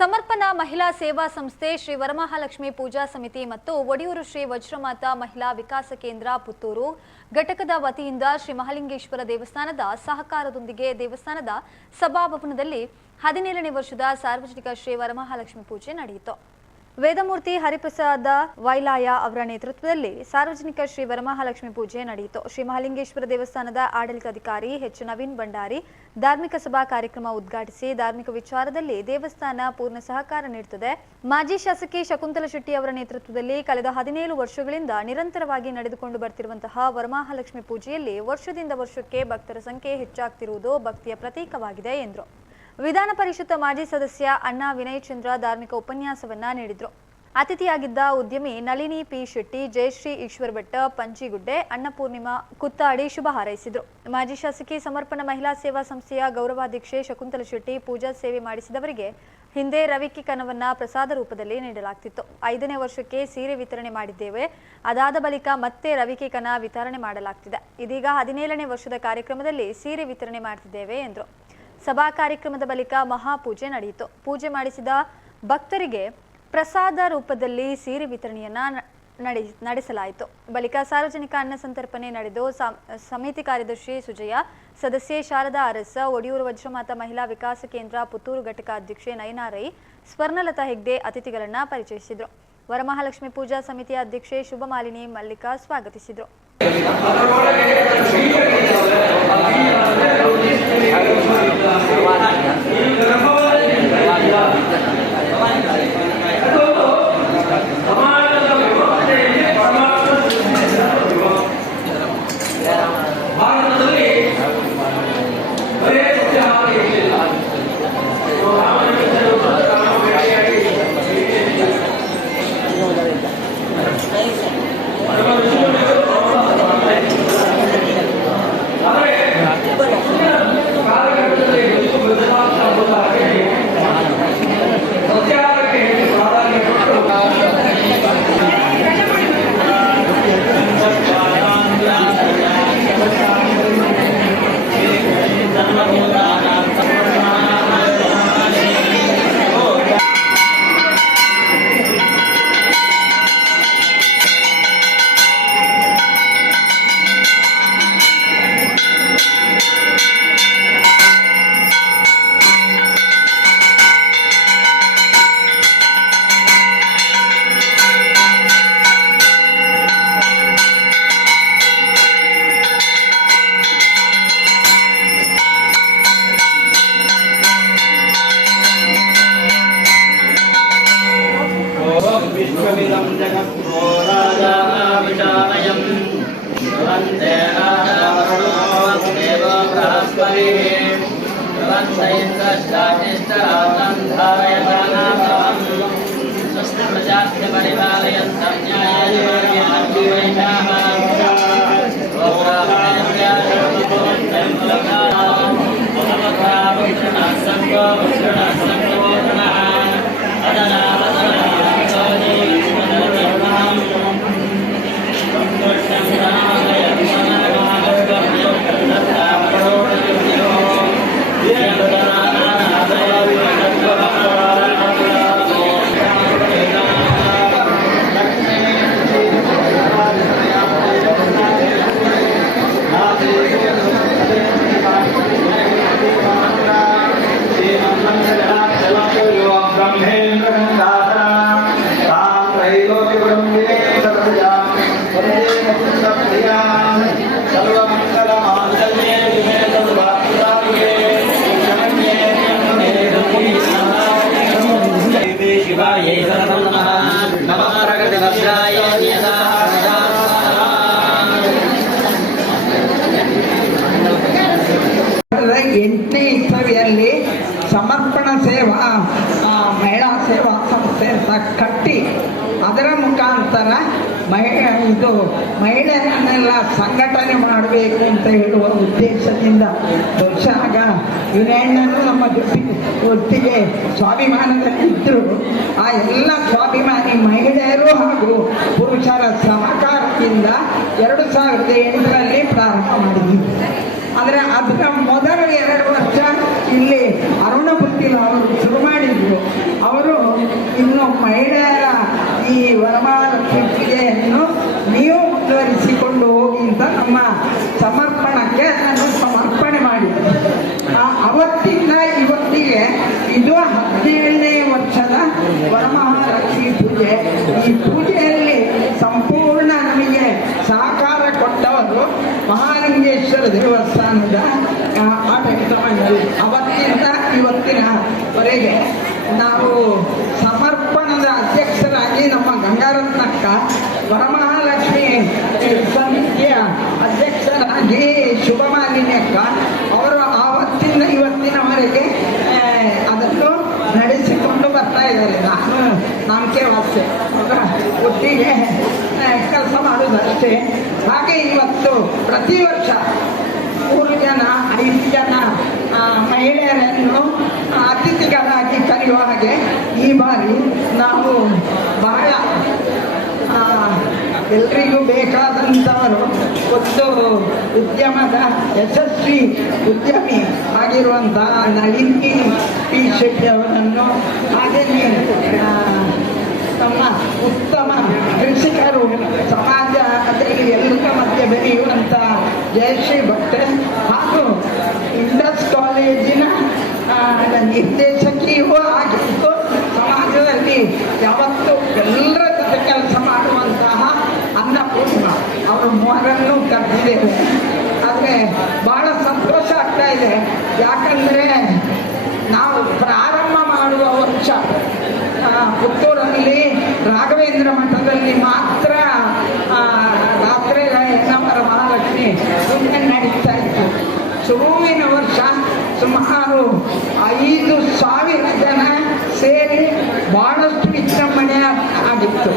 ಸಮರ್ಪಣಾ ಮಹಿಳಾ ಸೇವಾ ಸಂಸ್ಥೆ ಶ್ರೀ ವರಮಹಾಲಕ್ಷ್ಮಿ ಪೂಜಾ ಸಮಿತಿ ಮತ್ತು ಒಡಿಯೂರು ಶ್ರೀ ವಜ್ರಮಾತಾ ಮಹಿಳಾ ವಿಕಾಸ ಕೇಂದ್ರ ಪುತ್ತೂರು. ಘಟಕದ ವತಿಯಿಂದ ಶ್ರೀ ಮಹಾಲಿಂಗೇಶ್ವರ ದೇವಸ್ಥಾನದ ಸಹಕಾರದೊಂದಿಗೆ ದೇವಸ್ಥಾನದ ಸಭಾಭವನದಲ್ಲಿ ಹದಿನೇಳನೇ ವರ್ಷದ ಸಾರ್ವಜನಿಕ ಶ್ರೀ ವರಮಹಾಲಕ್ಷ್ಮಿ ಪೂಜೆ ನಡೆಯಿತು. ವೇದಮೂರ್ತಿ ಹರಿಪ್ರಸಾದ ವೈಲಾಯ ಅವರ ನೇತೃತ್ವದಲ್ಲಿ ಸಾರ್ವಜನಿಕ ಶ್ರೀ ವರಮಹಾಲಕ್ಷ್ಮಿ ಪೂಜೆ ನಡೆಯಿತು. ಶ್ರೀ ಮಹಾಲಿಂಗೇಶ್ವರ ದೇವಸ್ಥಾನದ ಆಡಳಿತಾಧಿಕಾರಿ ಎಚ್. ನವೀನ್ ಭಂಡಾರಿ ಧಾರ್ಮಿಕ ಸಭಾ ಕಾರ್ಯಕ್ರಮ ಉದ್ಘಾಟಿಸಿ ಧಾರ್ಮಿಕ ವಿಚಾರದಲ್ಲಿ ದೇವಸ್ಥಾನ ಪೂರ್ಣ ಸಹಕಾರ ನೀಡುತ್ತದೆ. ಮಾಜಿ ಶಾಸಕಿ ಶಕುಂತಲ ಶೆಟ್ಟಿ ಅವರ ನೇತೃತ್ವದಲ್ಲಿ ಕಳೆದ ಹದಿನೇಳು ವರ್ಷಗಳಿಂದ ನಿರಂತರವಾಗಿ ನಡೆದುಕೊಂಡು ಬರ್ತಿರುವಂತಹ ವರಮಹಾಲಕ್ಷ್ಮಿ ಪೂಜೆಯಲ್ಲಿ ವರ್ಷದಿಂದ ವರ್ಷಕ್ಕೆ ಭಕ್ತರ ಸಂಖ್ಯೆ ಹೆಚ್ಚಾಗ್ತಿರುವುದು ಭಕ್ತಿಯ ಪ್ರತೀಕವಾಗಿದೆ ಎಂದರು. ವಿಧಾನ ಪರಿಷತ್ ಮಾಜಿ ಸದಸ್ಯ ಅಣ್ಣಾ ವಿನಯ್ ಚಂದ್ರ ಧಾರ್ಮಿಕ ಉಪನ್ಯಾಸವನ್ನ ನೀಡಿದ್ರು. ಅತಿಥಿಯಾಗಿದ್ದ ಉದ್ಯಮಿ ನಳಿನಿ ಪಿ ಶೆಟ್ಟಿ, ಜಯಶ್ರೀ ಈಶ್ವರ್ ಭಟ್ಟ ಪಂಚಿಗುಡ್ಡೆ, ಅನ್ನಪೂರ್ಣಿಮಾ ಕುತ್ತಾಡಿ ಶುಭ ಹಾರೈಸಿದ್ರು. ಮಾಜಿ ಶಾಸಕಿ, ಸಮರ್ಪಣ ಮಹಿಳಾ ಸೇವಾ ಸಂಸ್ಥೆಯ ಗೌರವಾಧ್ಯಕ್ಷೆ ಶಕುಂತಲ ಶೆಟ್ಟಿ ಪೂಜಾ ಸೇವೆ ಮಾಡಿಸಿದವರಿಗೆ ಹಿಂದೆ ರವಿಕ್ಕಿ ಕನವನ್ನ ಪ್ರಸಾದ ರೂಪದಲ್ಲಿ ನೀಡಲಾಗ್ತಿತ್ತು. ಐದನೇ ವರ್ಷಕ್ಕೆ ಸೀರೆ ವಿತರಣೆ ಮಾಡಿದ್ದೇವೆ. ಅದಾದ ಬಳಿಕ ಮತ್ತೆ ರವಿಕಿ ಕನ ವಿತರಣೆ ಮಾಡಲಾಗ್ತಿದೆ. ಇದೀಗ ಹದಿನೇಳನೇ ವರ್ಷದ ಕಾರ್ಯಕ್ರಮದಲ್ಲಿ ಸೀರೆ ವಿತರಣೆ ಮಾಡ್ತಿದ್ದೇವೆ ಎಂದರು. ಸಭಾ ಕಾರ್ಯಕ್ರಮದ ಬಳಿಕ ಮಹಾಪೂಜೆ ನಡೆಯಿತು. ಪೂಜೆ ಮಾಡಿಸಿದ ಭಕ್ತರಿಗೆ ಪ್ರಸಾದ ರೂಪದಲ್ಲಿ ಸೀರೆ ವಿತರಣೆಯನ್ನ ನಡೆ, ನಡೆಸಲಾಯಿತು. ಬಳಿಕ ಸಾರ್ವಜನಿಕ ಅನ್ನ ಸಂತರ್ಪಣೆ ನಡೆದು ಸಮ್- ಸಮಿತಿ ಕಾರ್ಯದರ್ಶಿ ಸುಜಯ, ಸದಸ್ಯೆ ಶಾರದಾ ಅರಸ, ಒಡಿಯೂರು ವಜ್ರಮಾತ ಮಹಿಳಾ ವಿಕಾಸ ಕೇಂದ್ರ ಪುತ್ತೂರು ಘಟಕ ಅಧ್ಯಕ್ಷೆ ನಯನಾರೈ, ಸ್ವರ್ಣಲತಾ ಹೆಗ್ಡೆ ಅತಿಥಿಗಳನ್ನ ಪರಿಚಯಿಸಿದ್ರು. ವರಮಹಾಲಕ್ಷ್ಮಿ ಪೂಜಾ ಸಮಿತಿಯ ಅಧ್ಯಕ್ಷೆ ಶುಭಮಾಲಿನಿ ಮಲ್ಲಿಕಾ ಸ್ವಾಗತಿಸಿದ್ರು. das ಇದು ಮಹಿಳೆಯರನ್ನೆಲ್ಲ ಸಂಘಟನೆ ಮಾಡಬೇಕು ಅಂತ ಹೇಳುವ ಉದ್ದೇಶದಿಂದ ಆಗ ವಿನಯಣ್ಣನು ನಮ್ಮ ಜೊತೆ ಒಟ್ಟಿಗೆ ಸ್ವಾಭಿಮಾನದಲ್ಲಿದ್ದರು ಆ ಎಲ್ಲ ಸ್ವಾಭಿಮಾನಿ ಮಹಿಳೆಯರು ಹಾಗೂ ಪುರುಷರ ಸಹಕಾರದಿಂದ ಎರಡು ಸಾವಿರದ ಎಂಟರಲ್ಲಿ ಪ್ರಾರಂಭ ಮಾಡಿದ್ವಿ ಆದರೆ ಅದರ ಮೊದಲು ಎರಡು ವರ್ಷ ಇಲ್ಲಿ ಅರುಣ ಪುತ್ತಿಲ ಅವರು ಶುರು ಮಾಡಿದ್ರು. ಅವರು ಇನ್ನು ಮಹಿಳೆಯರ ಈ ವರಮಹಾಲಕ್ಷ್ಮಿ ಪೂಜೆಯನ್ನು ನೀವು ಮುಂದುವರಿಸಿಕೊಂಡು ಹೋಗಿ ಅಂತ ನಮ್ಮ ಸಮರ್ಪಣಕ್ಕೆ ನಾನು ಸಮರ್ಪಣೆ ಮಾಡಿ ಅವತ್ತಿಂದ ಇವತ್ತಿಗೆ ಇದು ಹದಿನೇಳನೇ ವರ್ಷದ ವರಮಹಾಲಕ್ಷ್ಮಿ ಪೂಜೆ. ಈ ಪೂಜೆಯಲ್ಲಿ ಸಂಪೂರ್ಣ ನಮಗೆ ಸಹಕಾರ ಕೊಟ್ಟವರು ಮಹಾಲಿಂಗೇಶ್ವರ ದೇವಸ್ಥಾನದ ಆಡಳಿತ ಮಂಡಳಿ ಅವತ್ತಿಂದ ಇವತ್ತಿನವರೆಗೆ ನಾವು ಸಮರ್ಪಣದ ಅಧ್ಯಕ್ಷರಾಗಿ ನಮ್ಮ ಗಂಗಾರತ್ನಕ್ಕ ವರಮಹಾಲಕ್ಷ್ಮಿ ಸಮಿತಿಯ ಅಧ್ಯಕ್ಷರಾಗಿ ಶುಭಮಾಲಿನ್ಯಕ್ಕ. ಅವರು ಆವತ್ತಿಂದ ಇವತ್ತಿನವರೆಗೆ ಅದನ್ನು ನಡೆಸಿಕೊಂಡು ಬರ್ತಾ ಇದ್ದಾರೆ. ನಾನು ನಾಮಕೆ ಅವರ ಒಟ್ಟಿಗೆ ಕೆಲಸ ಮಾಡುವುದಷ್ಟೇ ಹಾಗೆ ಇವತ್ತು ಪ್ರತಿ ವರ್ಷ ಮೂರು ಜನ ಐದು ಜನ ಮಹಿಳೆಯರನ್ನು ಅತಿಥಿಗಳಾಗಿ ಕರೆಯುವ ಹಾಗೆ ಈ ಬಾರಿ ನಾವು ಬಹಳ ಆ, ಎಲ್ರಿಗೂ ಬೇಕಾದಂಥವರು ಒಂದು ಉದ್ಯಮದ ಯಶಸ್ವಿ ಉದ್ಯಮಿ ಆಗಿರುವಂತಹ ನಳಿನಿ ಪಿ ಶೆಟ್ಟಿ ಅವರನ್ನು ಹಾಗೆಯೇ ತಮ್ಮ ಉತ್ತಮ ಕೃಷಿಕರು, ಸಮಾಜದಲ್ಲಿ ಎಲ್ಲರ ಮಧ್ಯೆ ಬೆರೆಯುವಂಥ ಜಯಶ್ರೀ ಭಟ್ಟೆ ಹಾಗೂ ಇಂಡಸ್ ಕಾಲೇಜಿನ ನಿರ್ದೇಶಕಿಯೂ ಆಗಿತ್ತು ಸಮಾಜದಲ್ಲಿ ಯಾವತ್ತೂ ಎಲ್ಲರ ಜೊತೆ ಕೆಲಸ ಮಾಡುವಂತಹ ಅನ್ನಪೂರ್ಣ ಮೂವರನ್ನು ಕರೆದಿದ್ದೇವೆ ಆದರೆ ಬಹಳ ಸಂತೋಷ ಆಗ್ತಾ ಇದೆ. ಯಾಕಂದರೆ ನಾವು ಪ್ರಾರಂಭ ಮಾಡುವ ವರ್ಷ ಪುತ್ತೂರಲ್ಲಿ ರಾಘವೇಂದ್ರ ಮಠದಲ್ಲಿ ಮಾತ್ರ ರಾತ್ರಿ ಗಾಯನವರ ಮಹಾಲಕ್ಷ್ಮಿ ಸುಮ್ಮನೆ ನಡೀತಾ ಇತ್ತು. ಶುರುವಿನ ವರ್ಷ ಸುಮಾರು ಐದು ಸಾವಿರ ಜನ ಸೇರಿ ಬಹಳಷ್ಟು ವಿಜೃಂಭಣೆ ಆಗಿತ್ತು.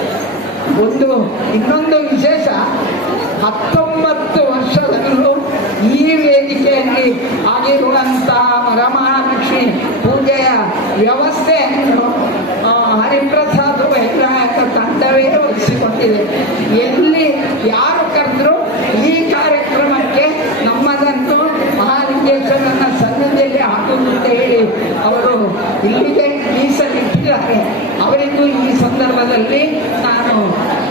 ಒಂದು, ಇನ್ನೊಂದು ವಿಶೇಷ ಹತ್ತೊಂಬತ್ತು ವರ್ಷದಲ್ಲೂ ಈ ವೇದಿಕೆಯಲ್ಲಿ ಆಗಿರುವಂತಹ ವರಮಹಾಲಕ್ಷ್ಮಿ ಪೂಜೆಯ ವ್ಯವಸ್ಥೆಯನ್ನು ಆ, ಹರಿಪ್ರಸಾದ್ ವೈರಾಯಕ ತಂಡವೇ ವಹಿಸಿಕೊಂಡಿದೆ ಎಲ್ಲಿ ಯಾರು ಕರೆದ್ರು ಈ ಕಾರ್ಯಕ್ರಮಕ್ಕೆ ನಮ್ಮದನ್ನು ಮಹಾಲಿಂಗೇಶ್ವರನ ಸನ್ನಿಧಿಯಲ್ಲಿ ಹಾಕುವುದು ಅಂತ ಹೇಳಿ ಅವರು ಇಲ್ಲಿಗೆ ಮೀಸಲಿಟ್ಟಿದ್ದಾರೆ ಅವರಿಗೂ ಈ ಸಂದರ್ಭದಲ್ಲಿ ನಾನು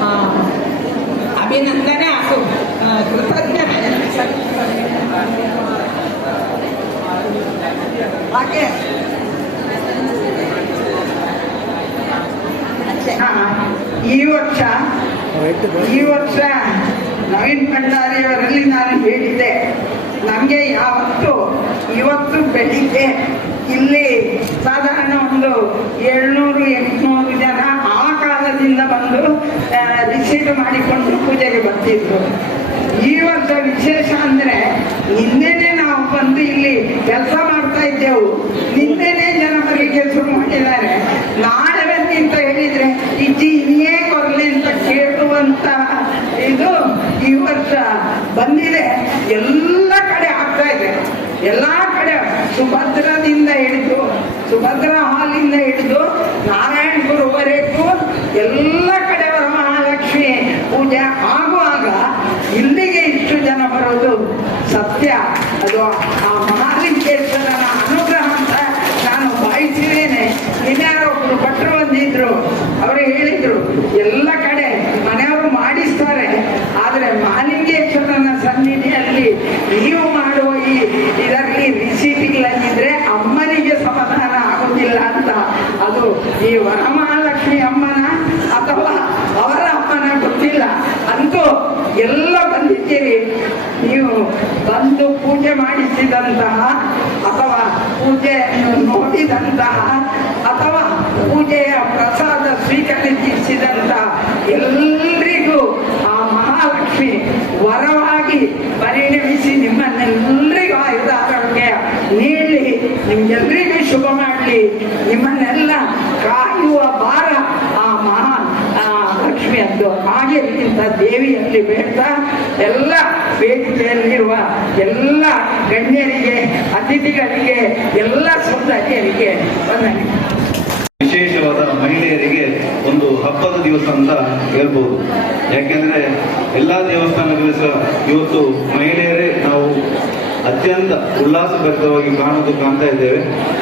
ಆ, ಅಭಿನಂದನೆ ಹಾಗೂ ಆ, ಕೃತಜ್ಞತೆ ಹಾಗೆ ಆ, ಈ ವರ್ಷ ಈ ವರ್ಷ ನವೀನ್ ಭಂಡಾರಿಯವರಲ್ಲಿ ನಾನು ಹೇಳಿದ್ದೆ, ನಮಗೆ ಯಾವತ್ತು ಇವತ್ತು ಬೆಳಿಗ್ಗೆ ಇಲ್ಲಿ ಸಾಧಾರಣ ಒಂದು ಏಳ್ನೂರು, ಎಂಟುನೂರು ಜನ ಆ ಕಾಲದಿಂದ ಬಂದು ರಿಸೀವ್ ಮಾಡಿಕೊಂಡು ಪೂಜೆಗೆ ಬರ್ತಿದ್ರು. ಈ ವರ್ಷ ವಿಶೇಷ ಅಂದ್ರೆ ನಿನ್ನೆನೆ ನಾವು ಬಂದು ಇಲ್ಲಿ ಕೆಲಸ ಮಾಡ್ತಾ ಇದ್ದೆವು. ನಿನ್ನೆನೆ ಜನ ಬರೀ ಕೆಲಸ ಮಾಡಿದ್ದಾರೆ. ನಾಳೆ ಅಂತ ಹೇಳಿದ್ರೆ ಇಜ್ಜಿ ಇನ್ನೇ ಇದು ಈ ವರ್ಷ ಬಂದಿದೆ. ಎಲ್ಲ ಕಡೆ ಆಗ್ತಾ ಇದೆ. ಎಲ್ಲಾ ಕಡೆ ಸುಭದ್ರದಿಂದ ಹಿಡಿದು ಸುಭದ್ರ ಹಾಲಿಂದ ಹಿಡಿದು ನಾರಾಯಣಪುರವರೆಗೂ ಎಲ್ಲ ಕಡೆ ವರಮಹಾಲಕ್ಷ್ಮಿ ಪೂಜೆ ಆಗುವಾಗ ಇಲ್ಲಿಗೆ ಇಷ್ಟು ಜನ ಬರೋದು ಸತ್ಯ ಅದು ಆ ಮಹಾಲಿಂಗೇಶ್ವರನ ಅನುಗ್ರಹ ಅಂತ ನಾನು ಭಾವಿಸಿದ್ದೇನೆ ಇನ್ಯಾರೋ ಒಬ್ರು ಭಟ್ರು ಬಂದಿದ್ರು ಅವರು ಹೇಳಿದ್ರು ಎಲ್ಲ ಕಡೆ ಮನೆಯವರು ಮಾಡಿಸ್ತಾರೆ ಆದರೆ ಮಹಾಲಿಂಗೇಶ್ವರನ ಸನ್ನಿಧಿಯಲ್ಲಿ ನೀವು ಮಾಡುವ ಈ ಇದರಲ್ಲಿ ರಿಸೀಟಿಂಗ್ಲಲ್ಲಿದ್ರೆ ಅಮ್ಮನಿಗೆ ಸಮಾಧಾನ ಆಗುದಿಲ್ಲ ಅಂತ ಅದು ಈ ವರಮಹಾಲಕ್ಷ್ಮಿ ಅಮ್ಮನ ಅಥವಾ ಅವರ ಅಮ್ಮನ ಗೊತ್ತಿಲ್ಲ. ಅಂತೂ ಎಲ್ಲ ಬಂದಿದ್ದೀರಿ. ನೀವು ಬಂದು ಪೂಜೆ ಮಾಡಿಸಿದಂತಹ ಅಥವಾ ಪೂಜೆಯನ್ನು ನೋಡಿದಂತಹ ಅಥವಾ ಪೂಜೆಯ ಪ್ರಸಾದ ಸ್ವೀಕರಿಸಿದಂತಹ ಎಲ್ಲರಿಗೂ ಆ ಮಹಾಲಕ್ಷ್ಮಿ ವರವಾಗಿ ಪರಿಣಮಿಸಿ ಆರೋಗ್ಯ ನೀಡಲಿ ನಿಮ್ಗೆಲ್ಲರಿಗೂ ಶುಭ ಮಾಡಲಿ. ನಿಮ್ಮನ್ನೆಲ್ಲ ಕಾಯುವ ಭಾರ ಆ ಮಹಾ ಲಕ್ಷ್ಮಿ ಅಂದು. ಹಾಗೆ ಇಂಥ ದೇವಿಯಲ್ಲಿ ಬೇಡ್ತಾ, ಎಲ್ಲ ವೇದಿಕೆಯಲ್ಲಿರುವ ಎಲ್ಲ ಗಣ್ಯರಿಗೆ, ಅತಿಥಿಗಳಿಗೆ, ಎಲ್ಲ ಸೌಂದರ್ಯರಿಗೆ ವಂದನೆ. ವಿಶೇಷವಾದ ಮಹಿಳೆಯರಿಗೆ ಒಂದು ಹಬ್ಬದ ದಿವಸ ಅಂತ ಹೇಳ್ಬೋದು. ಯಾಕೆಂದ್ರೆ ಎಲ್ಲಾ ದೇವಸ್ಥಾನಗಳು ಸಹ ಇವತ್ತು ಮಹಿಳೆಯರೇ ನಾವು ಅತ್ಯಂತ ಉಲ್ಲಾಸಭರಿತವಾಗಿ ಕಾಣೋದು ಕಾಣ್ತಾ ಇದ್ದೇವೆ.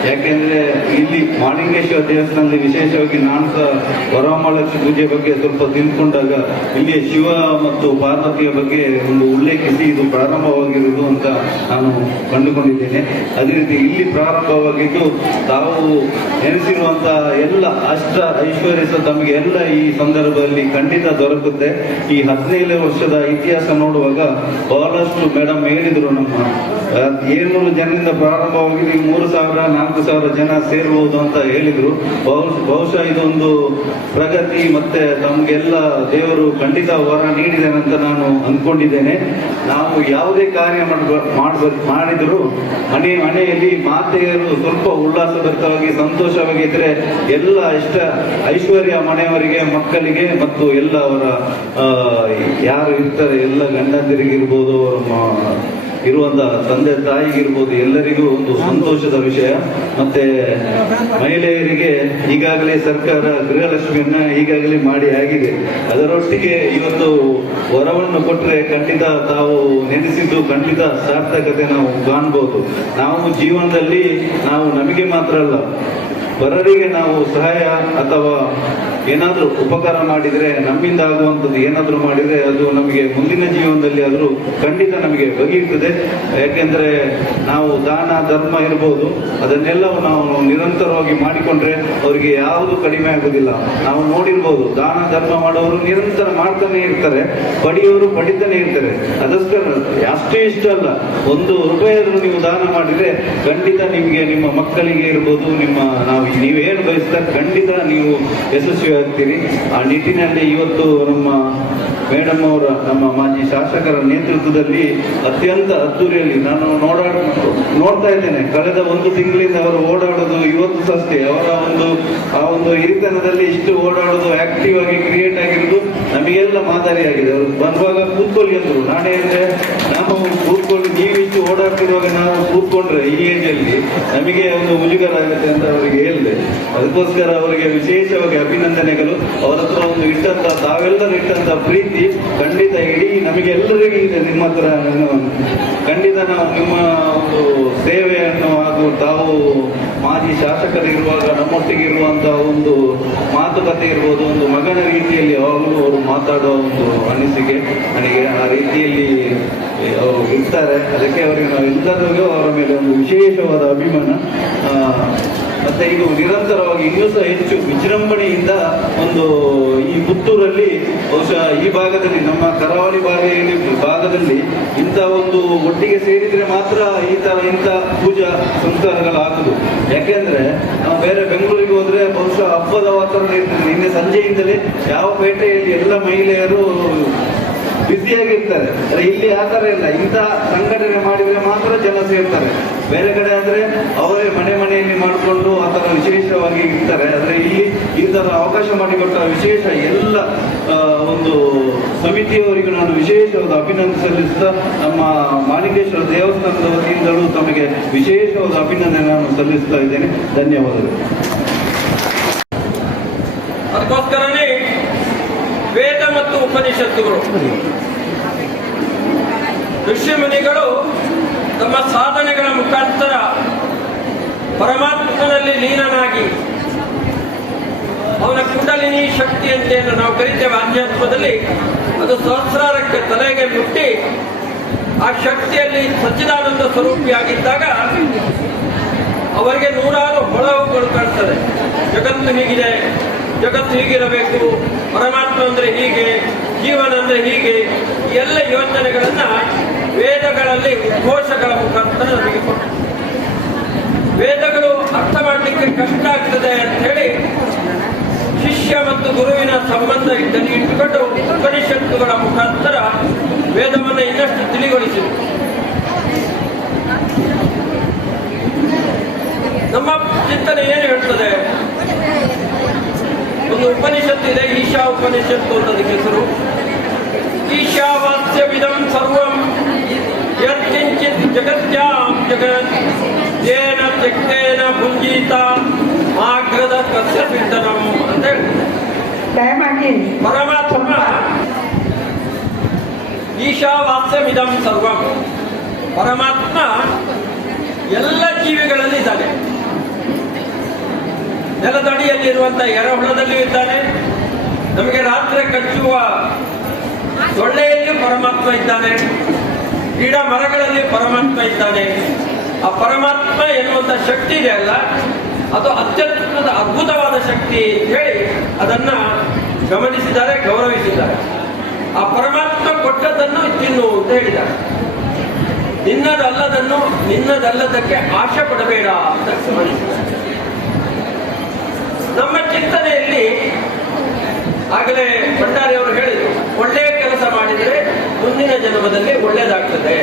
ಯಾಕೆಂದ್ರೆ ಇಲ್ಲಿ ಮಾಲಿಂಗೇಶ್ವರ ದೇವಸ್ಥಾನದಲ್ಲಿ ವಿಶೇಷವಾಗಿ ನಾನು ಸಹ ವರಮಹಾಲಕ್ಷ್ಮಿ ಪೂಜೆ ಬಗ್ಗೆ ಸ್ವಲ್ಪ ತಿಳ್ಕೊಂಡಾಗ ಇಲ್ಲಿಯ ಶಿವ ಮತ್ತು ಪಾರ್ವತಿಯ ಬಗ್ಗೆ ಒಂದು ಉಲ್ಲೇಖಿಸಿ ಇದು ಪ್ರಾರಂಭವಾಗಿರುವುದು ಅಂತ ನಾನು ಕಂಡುಕೊಂಡಿದ್ದೇನೆ. ಅದೇ ರೀತಿ ಇಲ್ಲಿ ಪ್ರಾರಂಭವಾಗಿದ್ದು ತಾವು ನೆನೆಸಿರುವಂತಹ ಎಲ್ಲ ಅಷ್ಟ ಐಶ್ವರ್ಯ ಸಹ ತಮಗೆ ಎಲ್ಲ ಈ ಸಂದರ್ಭದಲ್ಲಿ ಖಂಡಿತ ದೊರಕುತ್ತೆ. ಈ ಹದಿನೈದು ವರ್ಷದ ಇತಿಹಾಸ ನೋಡುವಾಗ ಬಹಳಷ್ಟು ಮೇಡಮ್ ಹೇಳಿದ್ರು ನಮ್ಮ ಏಳ್ನೂರು ಜನರಿಂದ ಪ್ರಾರಂಭವಾಗಿ ಈಗ ಮೂರು ಸಾವಿರ, ನಾಲ್ಕು ಸಾವಿರ ಜನ ಸೇರ್ಬೋದು ಅಂತ ಹೇಳಿದ್ರು. ಬಹು- ಬಹುಶಃ ಇದೊಂದು ಪ್ರಗತಿ ಮತ್ತೆ ತಮಗೆಲ್ಲ ದೇವರು ಖಂಡಿತ ವರ ನೀಡಿದೆ ಅಂತ ನಾನು ಅಂದ್ಕೊಂಡಿದ್ದೇನೆ ನಾವು ಯಾವುದೇ ಕಾರ್ಯ ಮಾಡ್ಬ- ಮಾಡಿದ್ರು ಮನೆ, ಮನೆಯಲ್ಲಿ ಮಾತೆಯರು ಸ್ವಲ್ಪ ಉಲ್ಲಾಸಭರಿತವಾಗಿ ಸಂತೋಷವಾಗಿದ್ರೆ ಎಲ್ಲ ಇಷ್ಟ ಐಶ್ವರ್ಯ ಮನೆಯವರಿಗೆ, ಮಕ್ಕಳಿಗೆ ಮತ್ತು ಎಲ್ಲ ಅವರ ಯಾರು ಇರ್ತಾರೆ, ಎಲ್ಲ ಗಂಡಂದಿರಿಗಿರ್ಬೋದು ಅವರ ಇರುವಂತ ತಂದೆ ತಾಯಿಗಿರ್ಬೋದು ಎಲ್ಲರಿಗೂ ಒಂದು ಸಂತೋಷದ ವಿಷಯ. ಮತ್ತೆ ಮಹಿಳೆಯರಿಗೆ ಈಗಾಗಲೇ ಸರ್ಕಾರ ಗೃಹಲಕ್ಷ್ಮಿಯನ್ನ ಈಗಾಗಲೇ ಮಾಡಿ ಆಗಿದೆ. ಅದರೊಟ್ಟಿಗೆ ಇವತ್ತು ವರವನ್ನು ಕೊಟ್ಟರೆ ಖಂಡಿತ ತಾವು ನೆನೆಸಿದ್ದು ಖಂಡಿತ ಸಾರ್ಥಕತೆ ನಾವು ಕಾಣ್ಬೋದು. ನಾವು ಜೀವನದಲ್ಲಿ ನಾವು ನಮಗೆ ಮಾತ್ರ ಅಲ್ಲ ಪರರಿಗೆ ನಾವು ಸಹಾಯ ಅಥವಾ ಏನಾದರೂ ಉಪಕಾರ ಮಾಡಿದರೆ, ನಮ್ಮಿಂದ ಆಗುವಂಥದ್ದು ಏನಾದರೂ ಮಾಡಿದರೆ ಅದು ನಮಗೆ ಮುಂದಿನ ಜೀವನದಲ್ಲಿ ಆದರೂ ಖಂಡಿತ ನಮಗೆ ಬಗೆಯುತ್ತದೆ ಯಾಕೆಂದರೆ ನಾವು ದಾನ, ಧರ್ಮ ಇರ್ಬೋದು ಅದನ್ನೆಲ್ಲವೂ ನಾವು ನಿರಂತರವಾಗಿ ಮಾಡಿಕೊಂಡ್ರೆ ಅವರಿಗೆ ಯಾವುದು ಕಡಿಮೆ ಆಗೋದಿಲ್ಲ. ನಾವು ನೋಡಿರ್ಬೋದು, ದಾನ, ಧರ್ಮ ಮಾಡೋರು ನಿರಂತರ ಮಾಡ್ತಾನೆ ಇರ್ತಾರೆ, ಪಡೆಯೋರು ಪಡಿತಾನೆ ಇರ್ತಾರೆ. ಅದಷ್ಟೇ ಅಷ್ಟೇ ಇಷ್ಟ ಅಲ್ಲ, ಒಂದು ರೂಪಾಯಿಯಾದರೂ ನೀವು ದಾನ ಮಾಡಿದರೆ ಖಂಡಿತ ನಿಮಗೆ ನಿಮ್ಮ ಮಕ್ಕಳಿಗೆ ಇರ್ಬೋದು, ನಿಮ್ಮ ನಾವು ನೀವೇನು ಬಯಸ್ತಾ ಖಂಡಿತ ನೀವು ಯಶಸ್ವಿ ಆಗ್ತೀರಿ ಆ ನಿಟ್ಟಿನಲ್ಲಿ ಇವತ್ತು ನಮ್ಮ ಮೇಡಮ್ ಅವರ, ನಮ್ಮ ಮಾಜಿ ಶಾಸಕರ ನೇತೃತ್ವದಲ್ಲಿ ಅತ್ಯಂತ ಅದ್ದೂರಿಯಲ್ಲಿ ನಾನು ನೋಡಾಡ, ನೋಡ್ತಾ ಇದ್ದೇನೆ. ಕಳೆದ ಒಂದು ತಿಂಗಳಿಂದ ಅವರು ಓಡಾಡೋದು ಇವತ್ತು ಸಂಸ್ಥೆ ಅವರ ಒಂದು, ಆ ಒಂದು ಹಿರಿತನದಲ್ಲಿ ಇಷ್ಟು ಓಡಾಡೋದು ಆಕ್ಟಿವ್ ಆಗಿ ಕ್ರಿಯೇಟ್ ಆಗಿರೋದು ನಮಗೆಲ್ಲ ಮಾದರಿಯಾಗಿದೆ. ಅವರು ಬರುವಾಗ ಕೂತ್ಕೊಳ್ಳಿ ಅಂದರು. ನಾನೇ ಅಂದ್ರೆ ನಾವು ಕೂತ್ಕೊಂಡು ನೀವಿಷ್ಟು ಓಡಾಡ್ತಿರುವಾಗ ನಾವು ಕೂತ್ಕೊಂಡ್ರೆ ಈ ಏಜ್ ಅಲ್ಲಿ ನಮಗೆ ಒಂದು ಮುಜುಗರ ಆಗುತ್ತೆ ಅಂತ ಅವರಿಗೆ ಹೇಳಿದೆ. ಅದಕ್ಕೋಸ್ಕರ ಅವರಿಗೆ ವಿಶೇಷವಾಗಿ ಅಭಿನಂದನೆಗಳು. ಅವರ ಹತ್ರ ಒಂದು ಇಟ್ಟಂತ, ತಾವೆಲ್ಲರೂ ಇಟ್ಟಂತ ಪ್ರೀತಿ ಖಂಡಿತ ಇಡೀ ನಮಗೆ ಎಲ್ಲರಿಗೂ ಇದೆ ನಿಮ್ಮ ಹತ್ರ ಖಂಡಿತ ನಾವು ನಿಮ್ಮ ಒಂದು ಸೇವೆಯನ್ನು ಹಾಗೂ ತಾವು ಮಾಜಿ ಶಾಸಕರಿರುವಾಗ ನಮ್ಮೊಟ್ಟಿಗೆ ಇರುವಂತಹ ಒಂದು ಮಾತುಕತೆ ಇರ್ಬೋದು, ಒಂದು ಮಗನ ರೀತಿಯಲ್ಲಿ ಯಾವಾಗಲೂ ಅವರು ಮಾತಾಡುವ ಒಂದು ಅನಿಸಿಕೆ ನನಗೆ ಆ ರೀತಿಯಲ್ಲಿ ಅವರು ಇರ್ತಾರೆ. ಅದಕ್ಕೆ ಅವರಿಗೆ ನಾವು ಎಲ್ಲರಿಗೂ ಅವರ ಮೇಲೆ ಒಂದು ವಿಶೇಷವಾದ ಅಭಿಮಾನ ಮತ್ತೆ ಇದು ನಿರಂತರವಾಗಿ ಇನ್ನೂ ಸಹ ಹೆಚ್ಚು ವಿಜೃಂಭಣೆಯಿಂದ ಒಂದು ಈ ಪುತ್ತೂರಲ್ಲಿ ಬಹುಶಃ ಈ ಭಾಗದಲ್ಲಿ, ನಮ್ಮ ಕರಾವಳಿ ಭಾಗದಲ್ಲಿ ಭಾಗದಲ್ಲಿ ಇಂಥ ಒಂದು ಒಟ್ಟಿಗೆ ಸೇರಿದ್ರೆ ಮಾತ್ರ ಈ ತರ ಇಂಥ ಪೂಜಾ ಸಂಸ್ಕಾರಗಳಾಗುದು. ಯಾಕೆಂದ್ರೆ ನಾವು ಬೇರೆ ಬೆಂಗಳೂರಿಗೆ ಹೋದ್ರೆ ಬಹುಶಃ ಹಬ್ಬದ ವಾತಾವರಣ ಇರ್ತದೆ. ನಿನ್ನೆ ಸಂಜೆಯಿಂದಲೇ ಯಾವ ಪೇಟೆಯಲ್ಲಿ ಎಲ್ಲ ಮಹಿಳೆಯರು ಬ್ಯುಸಿಯಾಗಿರ್ತಾರೆ ಇಲ್ಲಿ ಆ ಥರ ಇಲ್ಲ. ಇಂಥ ಸಂಘಟನೆ ಮಾಡಿದ್ರೆ ಮಾತ್ರ ಜನ ಸೇರ್ತಾರೆ. ಬೇರೆ ಕಡೆ ಆದ್ರೆ ಅವರೇ ಮನೆ ಮನೆಯಲ್ಲಿ ಮಾಡಿಕೊಂಡು ಆ ಥರ ವಿಶೇಷವಾಗಿ ಇರ್ತಾರೆ. ಆದ್ರೆ ಇಲ್ಲಿ ಈ ತರ ಅವಕಾಶ ಮಾಡಿಕೊಟ್ಟ ವಿಶೇಷ ಎಲ್ಲ ಒಂದು ಸಮಿತಿಯವರಿಗೂ ನಾನು ವಿಶೇಷವಾದ ಅಭಿನಂದನೆ ಸಲ್ಲಿಸ್ತಾ ನಮ್ಮ ಮಾಲಿಕೇಶ್ವರ ದೇವಸ್ಥಾನದ ವತಿಯಿಂದಲೂ ತಮಗೆ ವಿಶೇಷವಾದ ಅಭಿನಂದನೆ ನಾನು ಸಲ್ಲಿಸ್ತಾ ಇದ್ದೇನೆ. ಧನ್ಯವಾದಗಳು. ಅದಕ್ಕೋಸ್ಕರನೇ ವೇದ ಮತ್ತು ಉಪನಿಷತ್ತುಗಳು. ಋಷಿಮುನಿಗಳು ತಮ್ಮ ಸಾಧನೆಗಳ ಮುಖಾಂತರ ಪರಮಾತ್ಮನಲ್ಲಿ ಲೀನನಾಗಿ ಅವನ ಕುಂಡಲಿನಿ ಶಕ್ತಿ ಅಂತ ನಾವು ಕರಿತೇವೆ. ಆಧ್ಯಾತ್ಮದಲ್ಲಿ ಅದು ಸಹಸ್ರಾರಕ್ಕೆ ತಲೆಗೆ ಮುಟ್ಟಿ ಆ ಶಕ್ತಿಯಲ್ಲಿ ಸಚ್ಚಿದಾನಂದ ಸ್ವರೂಪಿಯಾಗಿದ್ದಾಗ ಅವರಿಗೆ ನೂರಾರು ಹೊಳವುಗಳು ಕಾಣ್ತದೆ. ಜಗತ್ತು ಹೀಗಿದೆ, ಜಗತ್ತು ಹೀಗಿರಬೇಕು, ಪರಮಾತ್ಮ ಅಂದ್ರೆ ಹೀಗೆ, ಜೀವನ ಅಂದ್ರೆ ಹೀಗೆ ಎಲ್ಲ ಯೋಚನೆಗಳನ್ನ ವೇದಗಳಲ್ಲಿ ಕೋಶಗಳ ಮುಖಾಂತರ ನಮಗೆ ವೇದಗಳು ಅರ್ಥ ಮಾಡಲಿಕ್ಕೆ ಕಷ್ಟ ಆಗ್ತದೆ ಅಂತ ಹೇಳಿ ಶಿಷ್ಯ ಮತ್ತು ಗುರುವಿನ ಸಂಬಂಧ ಇದ್ದಲ್ಲಿ ಇಟ್ಟುಕೊಂಡು ಉಪನಿಷತ್ತುಗಳ ಮುಖಾಂತರ ವೇದವನ್ನು ಇನ್ನಷ್ಟು ತಿಳಿಗೊಳಿಸಿದರು ನಮ್ಮ ಚಿಂತನೆ ಏನು ಹೇಳ್ತದೆ? ಒಂದು ಉಪನಿಷತ್ತು ಇದೆ, ಈಶಾ ಉಪನಿಷತ್ತು ಅನ್ನೋದಕ್ಕೆ ಹೆಸರು. ಈಶಾವಾಸ್ಯವಿದಂ ಸರ್ವಂ ಯತ್ಕಿಂಚಿತ್ ಜಗತ್ಯಾಂ ಜಗತ್ ಏನ ತ್ಯಕ್ತೇನ ಭುಂಜೀತ ಮಾಗ್ರದ ಕಸ್ಯ ಪಿಂಡನಂ ಅಂತ ದಯಮಾಡಿ ಪರಮಾತ್ಮ ಈಶಾವಾಸ್ಯಮಿದಂ ಸರ್ವಂ ಪರಮಾತ್ಮ ಎಲ್ಲ ಜೀವಿಗಳಲ್ಲಿ ಇದ್ದಾನೆ. ನೆಲದಡಿಯಲ್ಲಿರುವಂಥ ಎರೆಹುಳದಲ್ಲಿಯೂ ಇದ್ದಾನೆ. ನಮಗೆ ರಾತ್ರಿ ಕಚ್ಚುವ ಸೊಳ್ಳೆಯಲ್ಲಿಯೂ ಪರಮಾತ್ಮ ಇದ್ದಾನೆ. ಗಿಡ ಮರಗಳಲ್ಲಿ ಪರಮಾತ್ಮ ಇದ್ದಾನೆ. ಆ ಪರಮಾತ್ಮ ಎನ್ನುವಂತ ಶಕ್ತಿ ಇದೆ ಅಲ್ಲ? ಅದು ಅತ್ಯಂತ ಅದ್ಭುತವಾದ ಶಕ್ತಿ ಅಂತ ಹೇಳಿ ಅದನ್ನ ಗಮನಿಸಿದ್ದಾರೆ, ಗೌರವಿಸಿದ್ದಾರೆ. ಆ ಪರಮಾತ್ಮ ಕೊಟ್ಟದ್ದನ್ನು ತಿನ್ನು ಅಂತ ಹೇಳಿದ್ದಾರೆ. ನಿನ್ನದಲ್ಲದನ್ನು ನಿನ್ನದಲ್ಲದಕ್ಕೆ ಆಶೆ ಪಡಬೇಡ ಅಂತ ಗಮನಿಸಿದ್ದಾರೆ ನಮ್ಮ ಚಿಂತನೆಯಲ್ಲಿ ಆಗಲೇ ಭಂಡಾರಿ ಅವರು ಹೇಳಿದರು ಒಳ್ಳೆಯ ಕೆಲಸ ಮಾಡಿದರೆ ಮುಂದಿನ ಜನ್ಮದಲ್ಲಿ ಒಳ್ಳೆಯದಾಗ್ತದೆ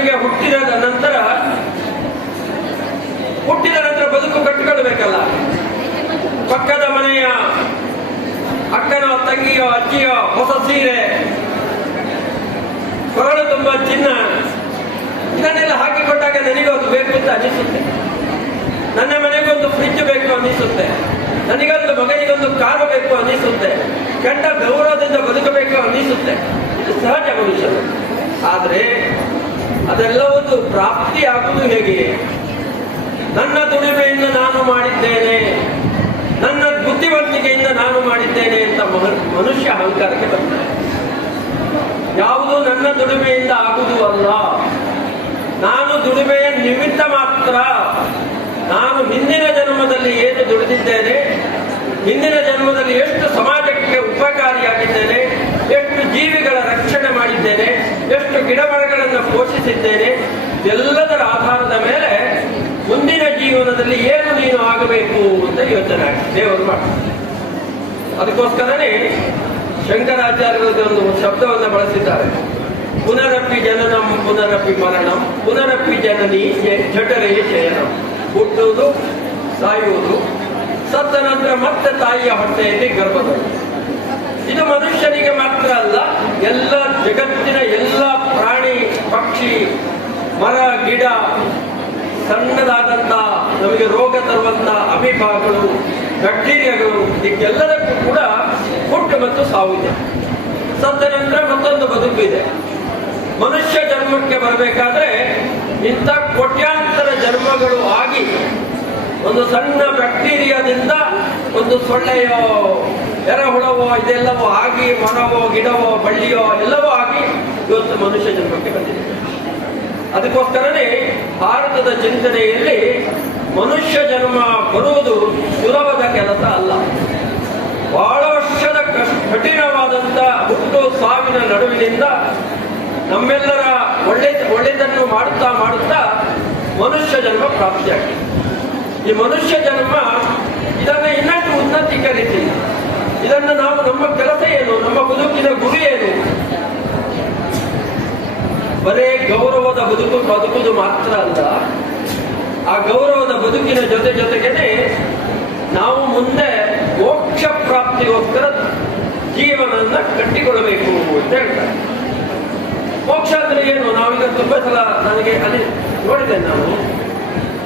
ಅನೇಕ ಹುಟ್ಟಿದ ನಂತರ ಹುಟ್ಟಿದ ನಂತರ ಬದುಕು ಕಟ್ಟಿಕೊಳ್ಬೇಕಲ್ಲ ಪಕ್ಕದ ಮನೆಯ ಅಕ್ಕನ, ತಂಗಿಯೋ, ಅಜ್ಜಿಯೋ, ಹೊಸ ಸೀರೆ ಕೊರಳು ತುಂಬ ಚಿನ್ನ, ಇದನ್ನೆಲ್ಲ ಹಾಕಿಕೊಟ್ಟಾಗ ನನಗೊಂದು ಬೇಕು ಅಂತ ಅನಿಸುತ್ತೆ. ನನ್ನ ಮನೆಗೊಂದು ಫ್ರಿಜ್ ಬೇಕು ಅನಿಸುತ್ತೆ. ನನಗೊಂದು ಮಗನಿಗೊಂದು ಕಾರು ಬೇಕು ಅನಿಸುತ್ತೆ. ಕೆಟ್ಟ ಗೌರವದಿಂದ ಬದುಕಬೇಕು ಅನಿಸುತ್ತೆ. ಇದು ಸಹಜ ಮನುಷ್ಯರು. ಆದರೆ ಅದೆಲ್ಲವೊಂದು ಪ್ರಾಪ್ತಿ ಆಗುವುದು ಹೇಗೆ? ನನ್ನ ದುಡಿಮೆಯಿಂದ ನಾನು ಮಾಡಿದ್ದೇನೆ, ನನ್ನ ಬುದ್ಧಿವಂತಿಕೆಯಿಂದ ನಾನು ಮಾಡಿದ್ದೇನೆ ಅಂತ ಮನುಷ್ಯ ಅಹಂಕಾರಕ್ಕೆ ಬರ್ತಾನೆ ಯಾವುದು ನನ್ನ ದುಡಿಮೆಯಿಂದ ಆಗುವುದು ಅಲ್ಲ. ನಾನು ದುಡಿಮೆಯ ನಿಮಿತ್ತ ಮಾತ್ರ ನಾನು ಹಿಂದಿನ ಜನ್ಮದಲ್ಲಿ ಏನು ದುಡಿದಿದ್ದೇನೆ, ಹಿಂದಿನ ಜನ್ಮದಲ್ಲಿ ಎಷ್ಟು ಸಮಾಜಕ್ಕೆ ಉಪಕಾರಿಯಾಗಿದ್ದೇನೆ ಎಷ್ಟು ಜೀವಿಗಳ ರಕ್ಷಣೆ ಮಾಡಿದ್ದೇನೆ, ಎಷ್ಟು ಗಿಡ ಮರಗಳನ್ನು ಪೋಷಿಸಿದ್ದೇನೆ ಎಲ್ಲದರ ಆಧಾರದ ಮೇಲೆ ಮುಂದಿನ ಜೀವನದಲ್ಲಿ ಏನು ನೀನು ಆಗಬೇಕು ಅಂತ ಯೋಚನೆ ದೇವರು ಮಾಡ್ತಾರೆ ಅದಕ್ಕೋಸ್ಕರನೇ ಶಂಕರಾಚಾರ್ಯರು ಒಂದು ಶಬ್ದವನ್ನು ಬಳಸಿದ್ದಾರೆ. ಪುನರಪ್ಪಿ ಜನನಂ ಪುನರಪ್ಪಿ ಮರಣಂ ಪುನರಪ್ಪಿ ಜನನಿ ಜಠರೇ ಶಯನಂ. ಹುಟ್ಟುವುದು, ಸಾಯುವುದು, ಸತ್ತ ನಂತರ ಮತ್ತೆ ತಾಯಿಯ ಹೊಟ್ಟೆಯಲ್ಲಿ ಗರ್ಭದಲ್ಲಿ ಮನುಷ್ಯನಿಗೆ ಮಾತ್ರ ಅಲ್ಲ, ಎಲ್ಲ ಜಗತ್ತಿನ ಎಲ್ಲ ಪ್ರಾಣಿ, ಪಕ್ಷಿ, ಮರ, ಗಿಡ, ಸಣ್ಣದಾದಂತ ನಮಗೆ ರೋಗ ತರುವಂತ ಅಮೀಬಾಗಳು, ಬ್ಯಾಕ್ಟೀರಿಯಾಗಳು ಇದಕ್ಕೆಲ್ಲದಕ್ಕೂ ಕೂಡ ಹುಟ್ಟು ಮತ್ತು ಸಾವು ಇದೆ. ಸತ್ತ ನಂತರ ಮತ್ತೊಂದು ಬದುಕು ಇದೆ. ಮನುಷ್ಯ ಜನ್ಮಕ್ಕೆ ಬರಬೇಕಾದ್ರೆ ಇಂಥ ಕೋಟ್ಯಾಂತರ ಜನ್ಮಗಳು ಆಗಿ ಒಂದು ಸಣ್ಣ ಬ್ಯಾಕ್ಟೀರಿಯಾದಿಂದ ಒಂದು ಸೊಳ್ಳೆಯೋ ಎರೆಹುಳವೋ, ಇದೆಲ್ಲವೋ ಆಗಿ ಮರವೋ ಗಿಡವೋ, ಬಳ್ಳಿಯೋ, ಎಲ್ಲವೋ ಆಗಿ ಇವತ್ತು ಮನುಷ್ಯ ಜನ್ಮಕ್ಕೆ ಬಂದಿದೆ. ಅದಕ್ಕೋಸ್ಕರನೇ ಭಾರತದ ಚಿಂತನೆಯಲ್ಲಿ ಮನುಷ್ಯ ಜನ್ಮ ಬರುವುದು ಸುಲಭದ ಕೆಲಸ ಅಲ್ಲ. ಬಹಳ ವರ್ಷದ ಕಠಿಣವಾದಂಥ ಹುಟ್ಟು ಸಾವಿನ ನಡುವಿನಿಂದ ನಮ್ಮೆಲ್ಲರ ಒಳ್ಳೆ, ಒಳ್ಳೆಯದನ್ನು ಮಾಡುತ್ತಾ ಮಾಡುತ್ತಾ ಮನುಷ್ಯ ಜನ್ಮ ಪ್ರಾಪ್ತಿಯಾಗಿದೆ. ಈ ಮನುಷ್ಯ ಜನ್ಮ ಇದನ್ನು ಇನ್ನಷ್ಟು ಉನ್ನತೀಕರಿಸಿ ಇದನ್ನು ನಾವು ನಮ್ಮ ಕೆಲಸ ಏನು? ನಮ್ಮ ಬದುಕಿನ ಗುರಿ ಏನು? ಬರೇ ಗೌರವದ ಬದುಕು ಬದುಕುದು ಮಾತ್ರ ಅಲ್ಲ. ಆ ಗೌರವದ ಬದುಕಿನ ಜೊತೆ ಜೊತೆಗೇನೆ ನಾವು ಮುಂದೆ ಮೋಕ್ಷ ಪ್ರಾಪ್ತಿಗೋಸ್ಕರ ಜೀವನನ್ನ ಕಟ್ಟಿಕೊಳ್ಳಬೇಕು ಅಂತ ಹೇಳ್ತಾರೆ. ಮೋಕ್ಷ ಅಂದ್ರೆ ಏನು? ನಾವೀಗ ತುಂಬಾ ಸಲ ನನಗೆ ಅಲ್ಲಿ ನೋಡಿದ್ದೇನೆ ನಾನು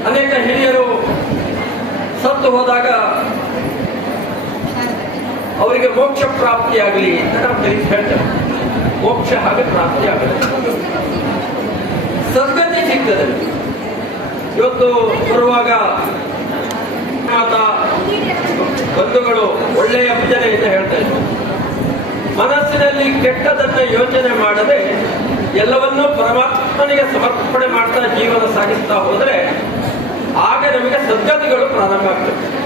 ಅನೇಕ ಹಿರಿಯರು ಸತ್ತು ಹೋದಾಗ ಅವರಿಗೆ ಮೋಕ್ಷ ಪ್ರಾಪ್ತಿಯಾಗಲಿ ಅಂತ ನಾವು ತಿಳಿಸಿ ಹೇಳ್ತೇವೆ. ಮೋಕ್ಷ ಹಾಗೆ ಪ್ರಾಪ್ತಿ ಆಗಲಿ ಸದ್ಗತಿ ಸಿಗ್ತದೆ. ಇವತ್ತು ಬರುವಾಗ ಬಂಧುಗಳು ಒಳ್ಳೆಯ ಭಜನೆಯಿಂದ ಹೇಳ್ತಾ ಇದ್ರು. ಮನಸ್ಸಿನಲ್ಲಿ ಕೆಟ್ಟದನ್ನ ಯೋಚನೆ ಮಾಡದೆ ಎಲ್ಲವನ್ನೂ ಪರಮಾತ್ಮನಿಗೆ ಸಮರ್ಪಣೆ ಮಾಡ್ತಾ ಜೀವನ ಸಾಗಿಸ್ತಾ ಹೋದ್ರೆ ಆಗ ನಮಗೆ ಸದ್ಗತಿಗಳು ಪ್ರಾರಂಭ ಆಗ್ತದೆ.